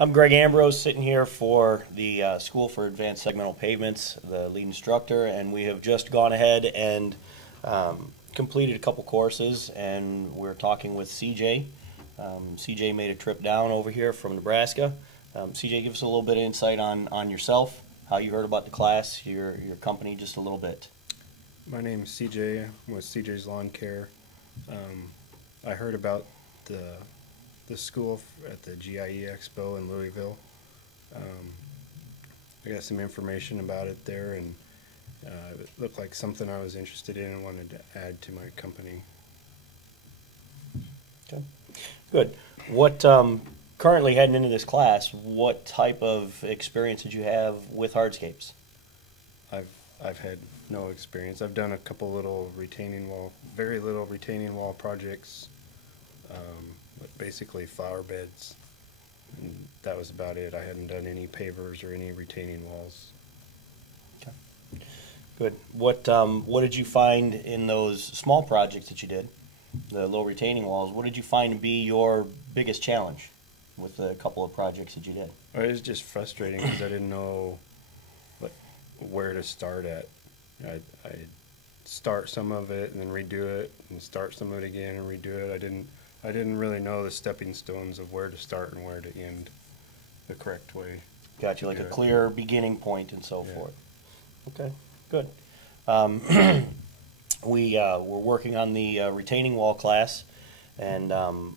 I'm Greg Ambrose, sitting here for the School for Advanced Segmental Pavements, the lead instructor, and we have just gone ahead and completed a couple courses, and we're talking with CJ. CJ made a trip down over here from Nebraska. CJ, give us a little bit of insight on yourself, how you heard about the class, your company, just a little bit. My name is CJ. I'm with CJs Lawncare. I heard about the school at the GIE Expo in Louisville. I got some information about it there, and it looked like something I was interested in and wanted to add to my company. Okay, good. What currently heading into this class, what type of experience did you have with hardscapes? I've had no experience. I've done a couple little very little retaining wall projects, but basically flower beds, and that was about it. I hadn't done any pavers or any retaining walls. Okay, good. What did you find in those small projects that you did, the little retaining walls? What did you find to be your biggest challenge with the couple of projects that you did? It was just frustrating because I didn't know where to start at. I'd start some of it and then redo it, and start some of it again and redo it. I didn't really know the stepping stones of where to start and where to end the correct way. Got you, like a clear beginning point and so forth. Okay, good. We're working on the retaining wall class, and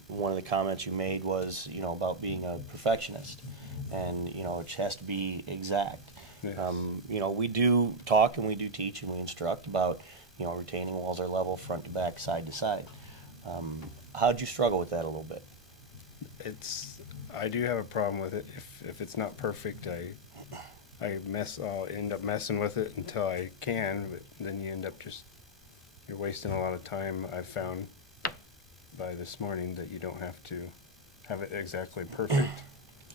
one of the comments you made was, about being a perfectionist, and it has to be exact. Yes. We do talk and we do teach and we instruct about, retaining walls are level front to back, side to side. How'd you struggle with that a little bit? I do have a problem with it. If it's not perfect, I'll end up messing with it until I can, but then you end up you're wasting a lot of time. I found by this morning that you don't have to have it exactly perfect,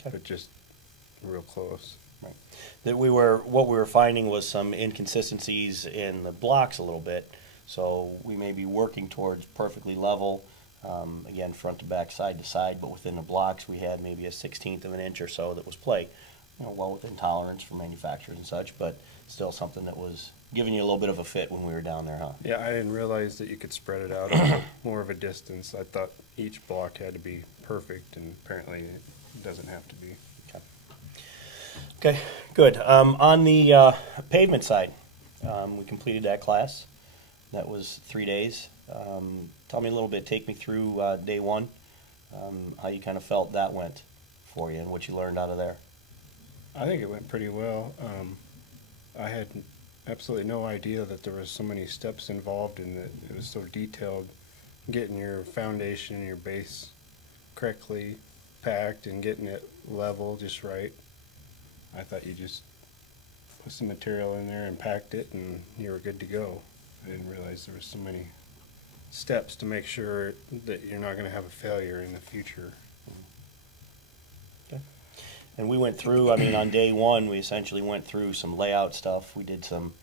but just real close. Right. That what we were finding was some inconsistencies in the blocks a little bit, so we may be working towards perfectly level, again, front to back, side to side, but within the blocks we had maybe a 1/16 of an inch or so that was play, well within tolerance for manufacturers and such, but still something that was giving you a little bit of a fit when we were down there, huh? Yeah, I didn't realize that you could spread it out over more of a distance. I thought each block had to be perfect, and apparently it doesn't have to be. Okay, good. On the pavement side, we completed that class. That was 3 days. Tell me a little bit, take me through day one, how you kind of felt that went for you and what you learned out of there. I think it went pretty well. I had absolutely no idea that there was so many steps involved and that it was so detailed. Getting your foundation and your base correctly packed and getting it level just right. I thought you just put some material in there and packed it and you were good to go. I didn't realize there were so many steps to make sure that you're not going to have a failure in the future. Okay. And we went through, on day one, we essentially went through some layout stuff. We did some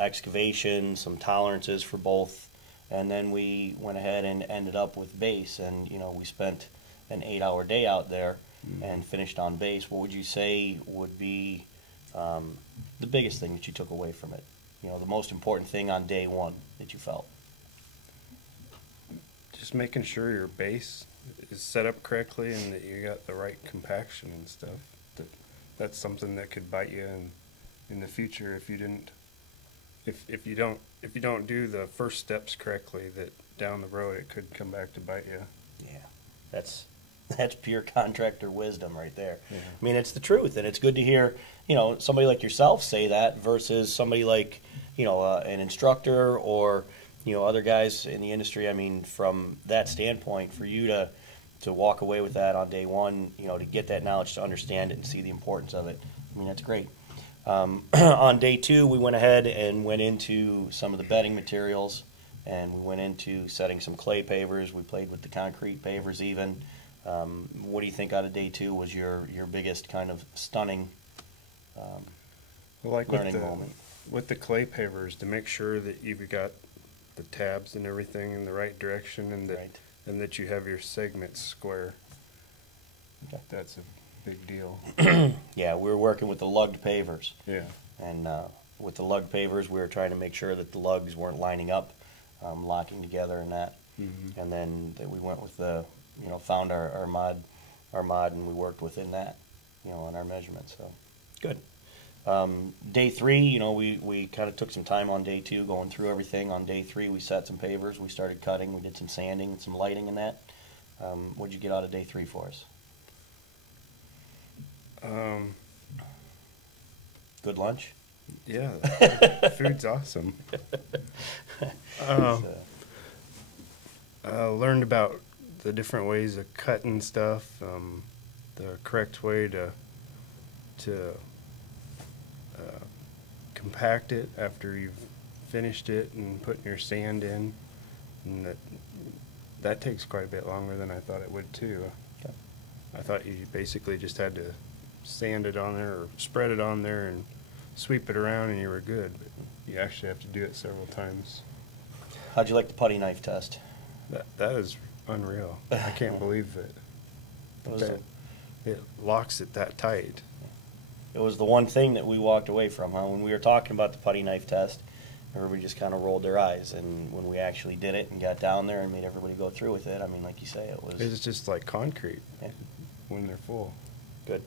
excavation, some tolerances for both, and then we went ahead and ended up with base, and we spent an 8-hour day out there and finished on base. What would you say would be the biggest thing that you took away from it? The most important thing on day one that you felt? Just making sure your base is set up correctly and that you got the right compaction and stuff. That's something that could bite you in the future if you don't do the first steps correctly. That down the road it could come back to bite you. Yeah, that's pure contractor wisdom right there. Yeah. It's the truth, and it's good to hear, somebody like yourself say that versus somebody like, an instructor or, other guys in the industry. From that standpoint, for you to walk away with that on day one, to get that knowledge, to understand it and see the importance of it, that's great. On day two, we went ahead and went into some of the bedding materials, and we went into setting some clay pavers. We played with the concrete pavers even. What do you think out of day two was your biggest kind of stunning learning moment? With the clay pavers, to make sure that you've got the tabs and everything in the right direction, and that you have your segments square. Okay. That's a big deal. Yeah, we were working with the lugged pavers. Yeah. And with the lug pavers, we were trying to make sure that the lugs weren't lining up, locking together and that. Mm-hmm. And then we went with the, found our mod, and we worked within that, on our measurements. So good. Day 3, we kind of took some time on day 2 going through everything. On day 3, we set some pavers. We started cutting. We did some sanding and some lighting and that. What'd you get out of day 3 for us? Good lunch? Yeah, food's awesome. Learned about the different ways of cutting stuff, the correct way to compact it after you've finished it and putting your sand in, and that takes quite a bit longer than I thought it would too. Okay. I thought you basically just had to sand it on there or spread it on there and sweep it around and you were good, but you actually have to do it several times. How'd you like the putty knife test? That is unreal. I can't believe it locks it that tight. It was the one thing that we walked away from, huh? When we were talking about the putty knife test, everybody just kind of rolled their eyes, and when we actually did it and got down there and made everybody go through with it, I mean, like you say, it's just like concrete. Yeah. When they're full. Good.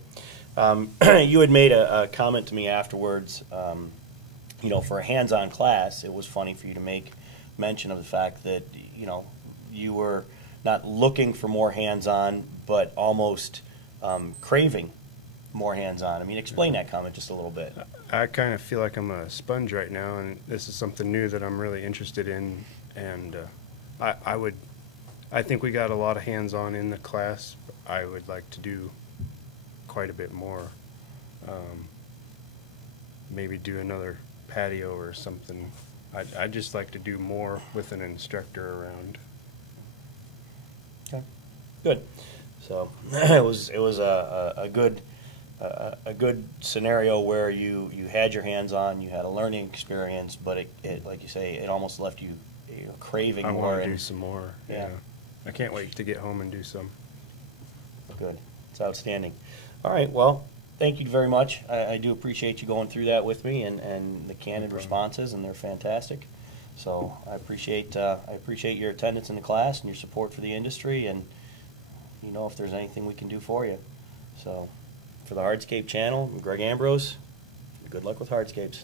You had made a comment to me afterwards, for a hands-on class, it was funny for you to make mention of the fact that, you were not looking for more hands-on, but almost craving more hands-on. I mean, explain that comment just a little bit. I kind of feel like I'm a sponge right now, and this is something new that I'm really interested in, and I think we got a lot of hands-on in the class. I would like to do quite a bit more. Maybe do another patio or something. I'd just like to do more with an instructor around. Okay, good. So it was a good scenario where you had your hands on, you had a learning experience, but it like you say, it almost left you craving more. I want to do some more. Yeah. I can't wait to get home and do some. Good. It's outstanding. All right. Well, thank you very much. I do appreciate you going through that with me and the candid responses, and they're fantastic. So I appreciate your attendance in the class and your support for the industry, and if there's anything we can do for you. So for the Hardscape channel, I'm Greg Ambrose. Good luck with Hardscapes.